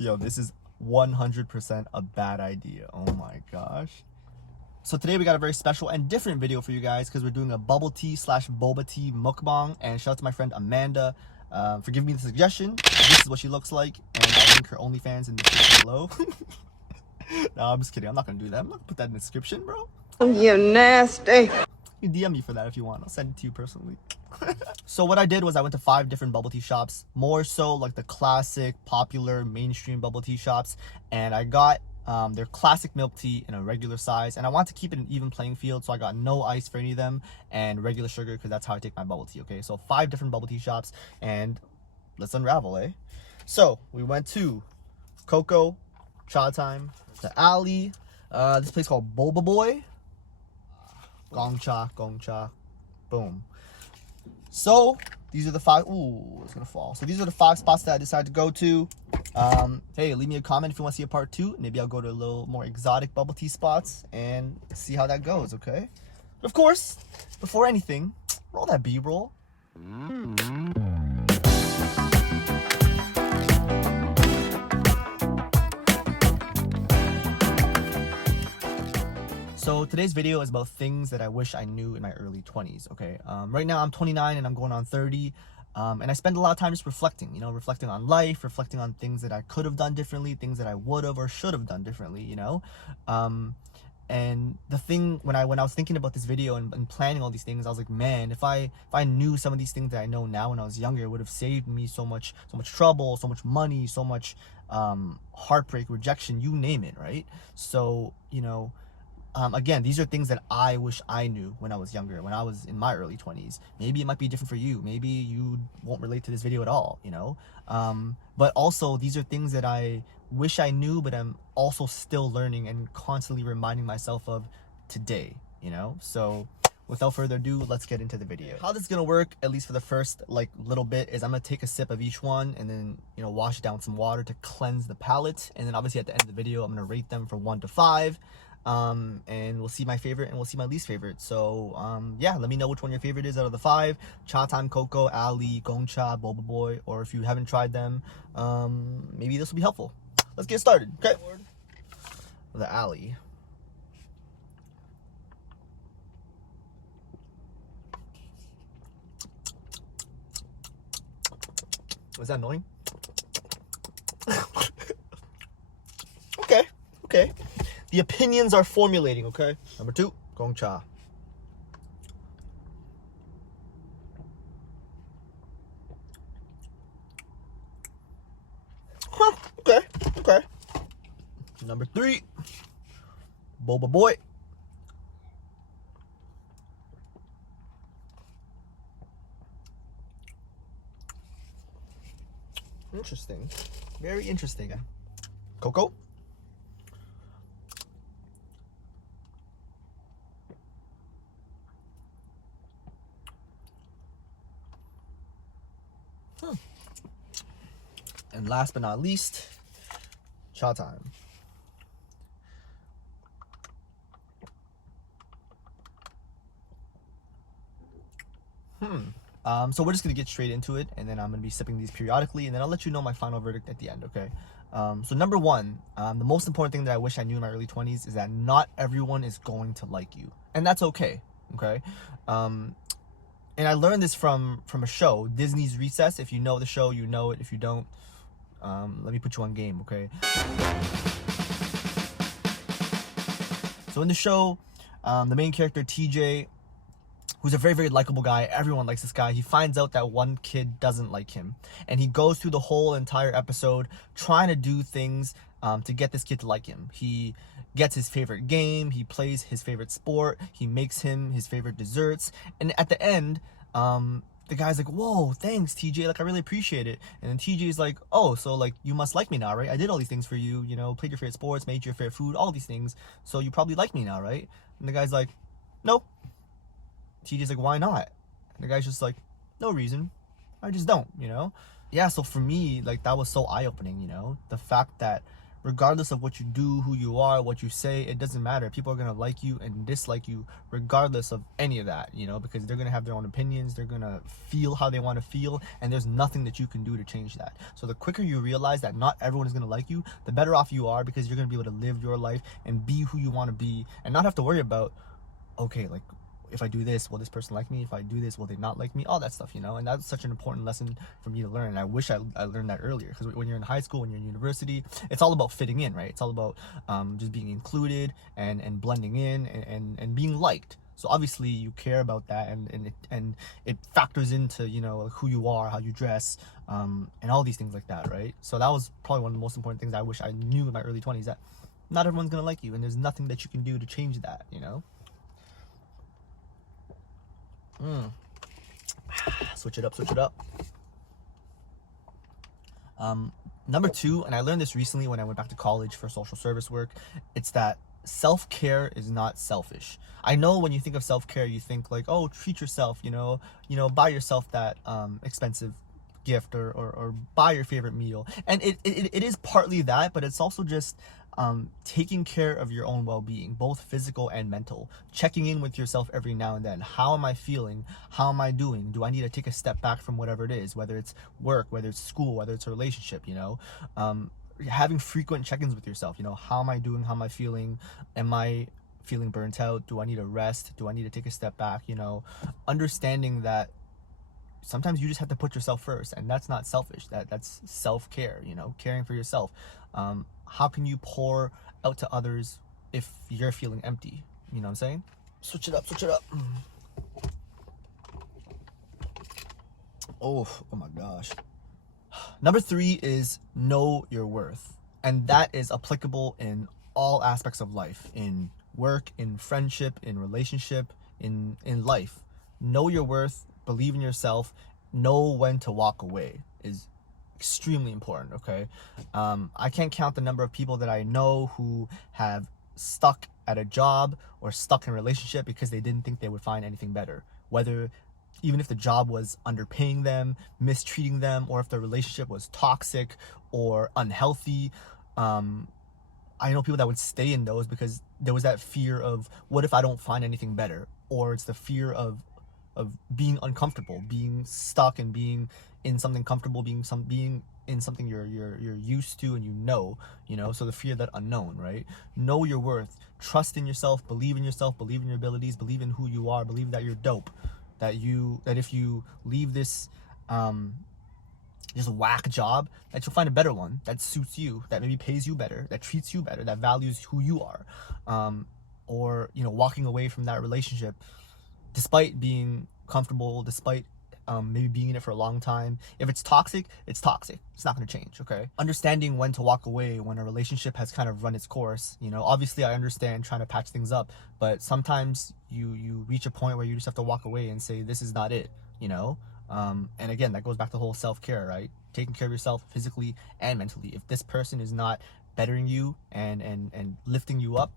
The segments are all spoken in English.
Yo, this is 100% a bad idea. Oh my gosh. So today we got a very special and different video for you guys because we're doing a bubble tea slash boba tea mukbang. And shout out to my friend Amanda for giving me the suggestion. This is what she looks like, and I'll link her OnlyFans in the description below. No, I'm just kidding. I'm not gonna do that. I'm not gonna put that in the description, bro. You nasty. You DM me for that if you want. I'll send it to you personally. So what I did was I went to 5 different bubble tea shops, more so like the classic, popular, mainstream bubble tea shops, and I got their classic milk tea in a regular size, and I want to keep it an even playing field, so I got no ice for any of them and regular sugar because that's how I take my bubble tea. Okay, so 5 different bubble tea shops, and let's unravel, eh? So we went to Coco, Cha Time, the Alley, this place called Boba Boy, Gong Cha, boom. So these are the 5. Ooh, it's gonna fall. So these are the 5 spots that I decided to go to. Hey, leave me a comment if you want to see a part 2. Maybe I'll go to a little more exotic bubble tea spots and see how that goes. Okay. But of course, before anything, roll that B-roll. So today's video is about things that I wish I knew in my early 20s, okay? Right now I'm 29 and I'm going on 30, and I spend a lot of time just reflecting, reflecting on life, reflecting on things that I could have done differently, things that I would have or should have done differently, and the thing, when I was thinking about this video and planning all these things, I was like, man, if I knew some of these things that I know now when I was younger, it would have saved me so much trouble, so much money, so much heartbreak, rejection, you name it, right? So, again, these are things that I wish I knew when I was younger, when I was in my early 20s. Maybe it might be different for you. Maybe you won't relate to this video at all, but also these are things that I wish I knew, but I'm also still learning and constantly reminding myself of today, So without further ado, let's get into the video. How this is gonna work, at least for the first little bit, is I'm gonna take a sip of each one and then wash it down with some water to cleanse the palate, and then obviously at the end of the video I'm gonna rate them from 1 to 5. And we'll see my favorite and we'll see my least favorite. So yeah, let me know which one your favorite is out of the 5. Cha Time, Coco, Ali, Gongcha, Boba Boy, or if you haven't tried them, maybe this will be helpful. Let's get started. Okay, the Ali. Was that annoying? Okay. The opinions are formulating, okay? Number 2, Gongcha. Huh, okay. Number 3, Boba Boy. Interesting. Very interesting. Coco. And last but not least, Cha Time. So we're just gonna get straight into it, and then I'm gonna be sipping these periodically, and then I'll let you know my final verdict at the end, okay? So number 1, the most important thing that I wish I knew in my early 20s is that not everyone is going to like you, and that's okay? And I learned this from a show, Disney's Recess. If you know the show, you know it. If you don't, let me put you on game, okay? So in the show, the main character, TJ, who's a very, very likable guy, everyone likes this guy, he finds out that one kid doesn't like him. And he goes through the whole entire episode trying to do things to get this kid to like him. He gets his favorite game, he plays his favorite sport, he makes him his favorite desserts, and at the end, the guy's like, whoa, thanks TJ, I really appreciate it. And then TJ's like, oh, so you must like me now, right? I did all these things for you, played your favorite sports, made your favorite food, all these things, so you probably like me now, right? And the guy's like, nope. TJ's like, why not? And the guy's just like, no reason, I just don't, Yeah, so for me, that was so eye-opening, the fact that regardless of what you do, who you are, what you say, it doesn't matter. People are going to like you and dislike you regardless of any of that, you know, because they're going to have their own opinions. They're going to feel how they want to feel, and there's nothing that you can do to change that. So the quicker you realize that not everyone is going to like you, the better off you are, because you're going to be able to live your life and be who you want to be and not have to worry about, okay, like, if I do this, will this person like me? If I do this, will they not like me? All that stuff, you know. And that's such an important lesson for me to learn. And I wish I learned that earlier, because when you're in high school, when you're in university, it's all about fitting in, right? It's all about just being included and blending in and being liked. So obviously you care about that, and it factors into, you know, who you are, how you dress, and all these things like that, right? So that was probably one of the most important things I wish I knew in my early 20s, that not everyone's gonna like you, and there's nothing that you can do to change that, you know. Switch it up. Number 2, and I learned this recently when I went back to college for social service work, it's that self-care is not selfish. I know when you think of self-care, you think like, oh, treat yourself, you know, buy yourself that expensive gift, or buy your favorite meal. And it is partly that, but it's also just taking care of your own well-being, both physical and mental. Checking in with yourself every now and then. How am I feeling? How am I doing? Do I need to take a step back from whatever it is, whether it's work, whether it's school, whether it's a relationship, you know? Having frequent check-ins with yourself, you know, how am I doing? How am I feeling? Am I feeling burnt out? Do I need a rest? Do I need to take a step back? You know, understanding that sometimes you just have to put yourself first, and that's not selfish. That's self-care, you know, caring for yourself. How can you pour out to others if you're feeling empty? You know what I'm saying? Switch it up. Oh my gosh. Number 3 is know your worth. And that is applicable in all aspects of life, in work, in friendship, in relationship, in life. Know your worth, believe in yourself, know when to walk away is extremely important, okay? I can't count the number of people that I know who have stuck at a job or stuck in a relationship because they didn't think they would find anything better. Whether, even if the job was underpaying them, mistreating them, or if the relationship was toxic or unhealthy. I know people that would stay in those because there was that fear of, what if I don't find anything better? Or it's the fear of being uncomfortable, being stuck, and being in something comfortable, being in something you're used to, and you know, so the fear of that unknown, right? Know your worth, trust in yourself, believe in your abilities, believe in who you are, believe that you're dope, that if you leave this just whack job, that you'll find a better one that suits you, that maybe pays you better, that treats you better, that values who you are. Or, you know, walking away from that relationship despite being comfortable, despite maybe being in it for a long time. If it's toxic, it's toxic. It's not going to change, okay? Understanding when to walk away when a relationship has kind of run its course. You know, obviously I understand trying to patch things up, but sometimes you reach a point where you just have to walk away and say, this is not it, you know? And again, that goes back to the whole self-care, right? Taking care of yourself physically and mentally. If this person is not bettering you and lifting you up,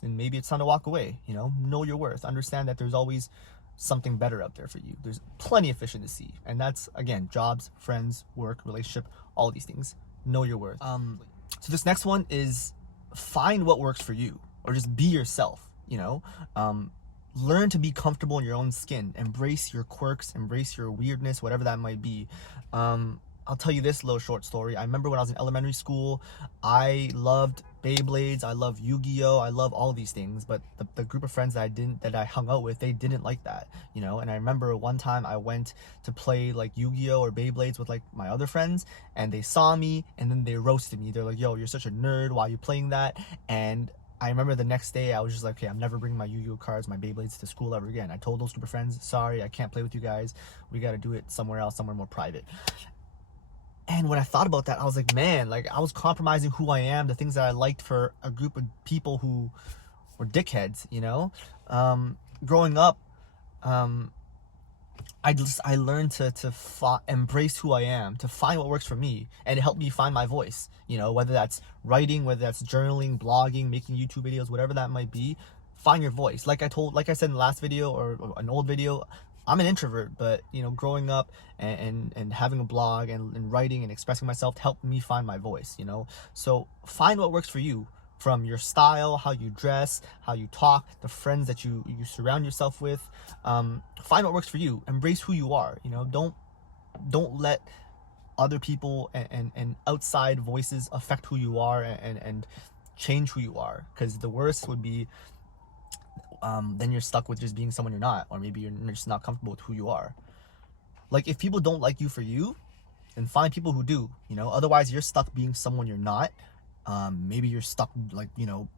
then maybe it's time to walk away. You know your worth. Understand that there's always something better out there for you. There's plenty of fish in the sea, and that's, again, jobs, friends, work, relationship, all these things. Know your worth. So this next one is find what works for you, or just be yourself. You know, learn to be comfortable in your own skin. Embrace your quirks, embrace your weirdness, whatever that might be. I'll tell you this little short story. I remember when I was in elementary school, I loved Beyblades, I love Yu-Gi-Oh, I love all these things, but the group of friends that I hung out with, they didn't like that, you know. And I remember one time I went to play like Yu-Gi-Oh or Beyblades with like my other friends, and they saw me and then they roasted me. They're like, yo, you're such a nerd, why are you playing that? And I remember the next day I was just like, okay, I'm never bringing my Yu-Gi-Oh cards, my Beyblades to school ever again. I told those group of friends, sorry, I can't play with you guys, we got to do it somewhere else, somewhere more private. And when I thought about that, I was like, man, like I was compromising who I am, the things that I liked, for a group of people who were dickheads, you know? Growing up, I learned to embrace who I am, to find what works for me, and it helped me find my voice, you know, whether that's writing, whether that's journaling, blogging, making YouTube videos, whatever that might be. Find your voice. Like I said in the last video or an old video, I'm an introvert, but growing up and having a blog and writing and expressing myself helped me find my voice. So find what works for you, from your style, how you dress, how you talk, the friends that you surround yourself with. Find what works for you. Embrace who you are. Don't let other people and outside voices affect who you are and change who you are, because the worst would be then you're stuck with just being someone you're not, or maybe you're just not comfortable with who you are. Like, if people don't like you for you, then find people who do. Otherwise you're stuck being someone you're not. Maybe you're stuck, like,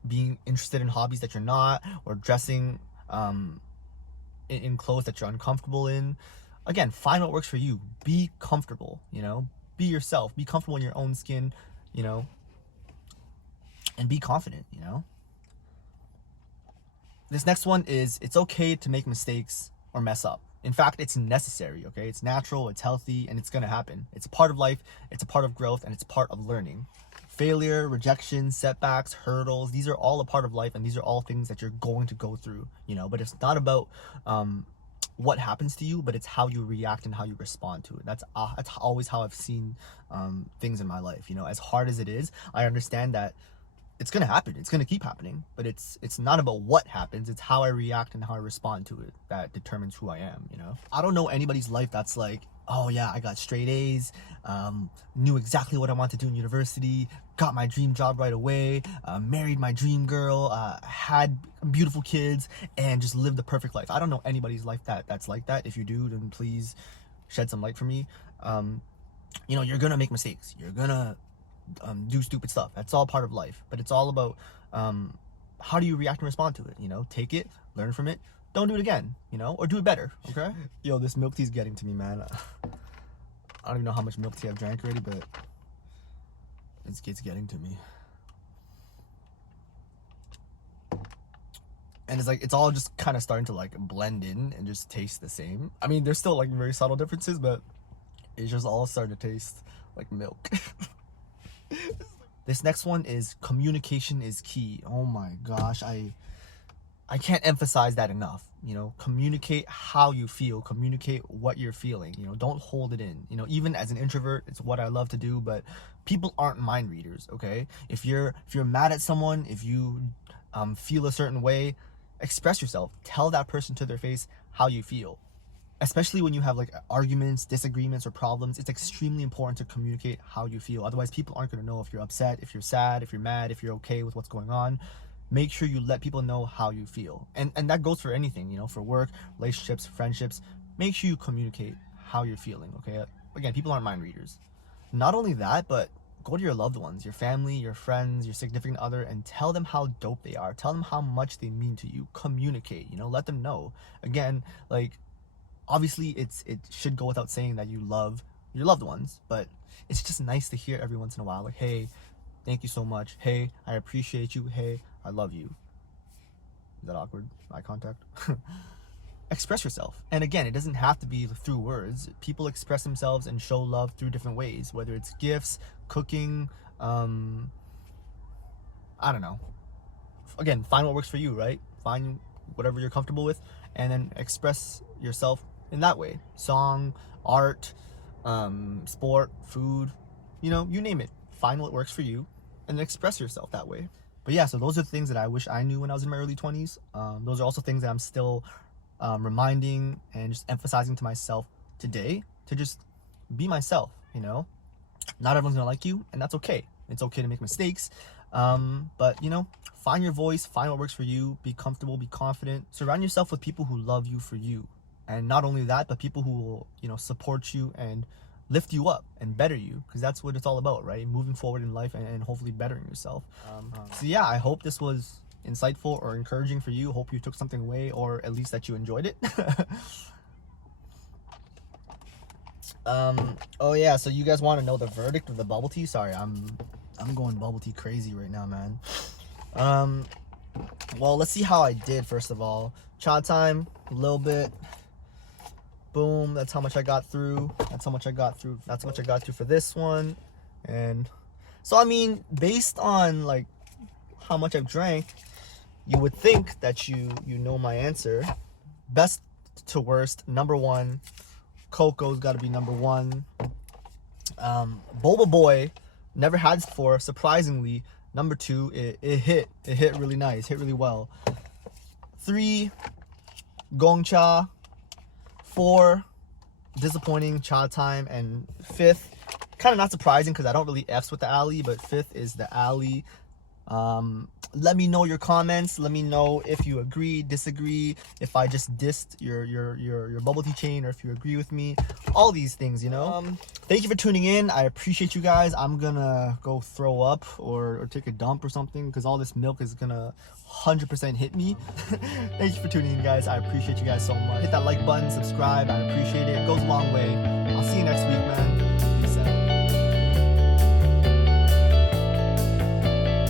being interested in hobbies that you're not, or dressing in clothes that you're uncomfortable in. Again, find what works for you. Be comfortable. Be yourself. Be comfortable in your own skin. And be confident. This next one is, it's okay to make mistakes or mess up. In fact, it's necessary, okay? It's natural, it's healthy, and it's gonna happen. It's a part of life, it's a part of growth, and it's part of learning. Failure, rejection, setbacks, hurdles, these are all a part of life, and these are all things that you're going to go through, but it's not about what happens to you, but it's how you react and how you respond to it. That's always how I've seen things in my life. As hard as it is, I understand that it's gonna happen. It's gonna keep happening, but it's not about what happens. It's how I react and how I respond to it that determines who I am. I don't know anybody's life that's like, oh yeah, I got straight A's, knew exactly what I wanted to do in university, got my dream job right away, married my dream girl, had beautiful kids, and just lived the perfect life. I don't know anybody's life that's like that. If you do, then please shed some light for me. You're gonna make mistakes. You're gonna do stupid stuff. That's all part of life, but it's all about how do you react and respond to it. Take it, learn from it, don't do it again, or do it better. Okay. Yo, this milk tea's getting to me, man. I don't even know how much milk tea I've drank already, but it's getting to me. And it's like, it's all just kind of starting to like blend in and just taste the same. I mean, there's still like very subtle differences, but it's just all starting to taste like milk. This next one is, communication is key. Oh my gosh, I can't emphasize that enough. Communicate how you feel, communicate what you're feeling. Don't hold it in. Even as an introvert, it's what I love to do, but people aren't mind readers. Okay, if you're mad at someone, if you feel a certain way, express yourself. Tell that person to their face how you feel. Especially when you have like arguments, disagreements, or problems, it's extremely important to communicate how you feel. Otherwise, people aren't going to know if you're upset, if you're sad, if you're mad, if you're okay with what's going on. Make sure you let people know how you feel. And that goes for anything, for work, relationships, friendships. Make sure you communicate how you're feeling, okay? Again, people aren't mind readers. Not only that, but go to your loved ones, your family, your friends, your significant other, and tell them how dope they are. Tell them how much they mean to you. Communicate, let them know. Again, like, obviously it should go without saying that you love your loved ones, but it's just nice to hear every once in a while, like, hey, thank you so much. Hey, I appreciate you. Hey, I love you. Is that awkward? Eye contact? Express yourself. And again, it doesn't have to be through words. People express themselves and show love through different ways, whether it's gifts, cooking, I don't know. Again, find what works for you, right? Find whatever you're comfortable with, and then express yourself in that way. Song, art, sport, food, you name it. Find what works for you and express yourself that way. But yeah, so those are the things that I wish I knew when I was in my early 20s. Those are also things that I'm still reminding and just emphasizing to myself today, to just be myself. Not everyone's gonna like you, and that's okay. It's okay to make mistakes, but find your voice, find what works for you. Be comfortable, be confident. Surround yourself with people who love you for you, and not only that, but people who will support you and lift you up and better you, because that's what it's all about, right? Moving forward in life and hopefully bettering yourself. So yeah, I hope this was insightful or encouraging for you. Hope you took something away, or at least that you enjoyed it. Oh yeah, so you guys want to know the verdict of the bubble tea? Sorry, I'm going bubble tea crazy right now, man. Well, let's see how I did. First of all, cha time, a little bit. Boom, that's how much I got through. That's how much I got through for this one. And so, I mean, based on like how much I've drank, you would think that you know my answer. Best to worst. Number 1, Coco's got to be number 1. Boba Boy, never had this before. Surprisingly, number 2. It hit really nice, hit really well. 3, Gongcha. 4, disappointing, Cha Time. And 5th, kind of not surprising because I don't really F's with the alley, but 5th is the alley. Let me know your comments. Let me know if you agree, disagree, if I just dissed your bubble tea chain, or if you agree with me. All these things, you know. Thank you for tuning in. I appreciate you guys. I'm gonna go throw up or take a dump or something because all this milk is gonna 100% hit me. Thank you for tuning in, guys. I appreciate you guys so much. Hit that like button, subscribe. I appreciate it. It goes a long way. I'll see you next week, man.